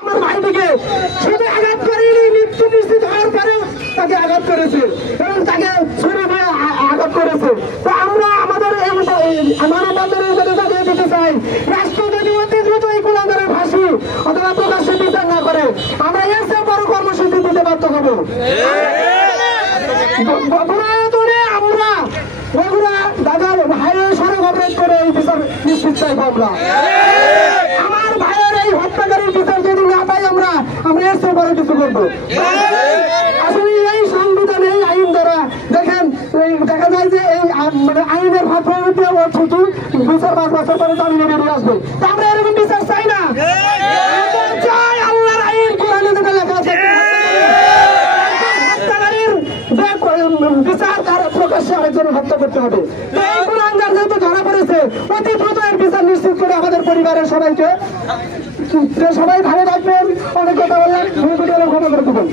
আমার ভাইটিকে শুধু আঘাত করেনি, মৃত্যু নিশ্চিত হওয়ার পরেও তাকে আঘাত করেছে এবং তাকে ছুরি দিয়ে আঘাত করেছে। তো আমরা আমাদের দিতে চাই, রাষ্ট্র যদি অতি দ্রুত এই গুণাগারের ফাঁসি অথবা প্রকাশ্যে বিচার না করে আমরা এর চেয়ে বড় কর্মসূচি দিতে বাধ্য হবো। আমরা বগুড়া দাদার ভাইয়ের সড়ক অবরোধ করে এই বিচার নিশ্চিত চাইবো। আমরা আমার ভাইয়ের এই হত্যাকারীর বিচার যদি না পাই আমরা এর চেয়ে বড় কিছু করবো। আসলে এই সংবিধান, এই আইন দ্বারা দেখেন দেখা যায় যে এই মানে আইনের হাত ঠিকই বিচার 5 বছর পরে জামিনে বেরিয়ে আসবে। আমরা এরকম বিচার চাই না, চাই আল্লাহর আইন, কোরআনে যেটা লেখা আছে বিচার তার প্রকাশ্যে আরেকজনের হত্যা করতে হবে। এই গুণাগার যেহেতু ধরা পড়েছে অতি দ্রুত এর বিচার নিশ্চিত করে আমাদের পরিবারের সবাইকে, সবাই ভালো থাকবেন। অনেক কথা বললেন, ক্ষমা করে দেবেন।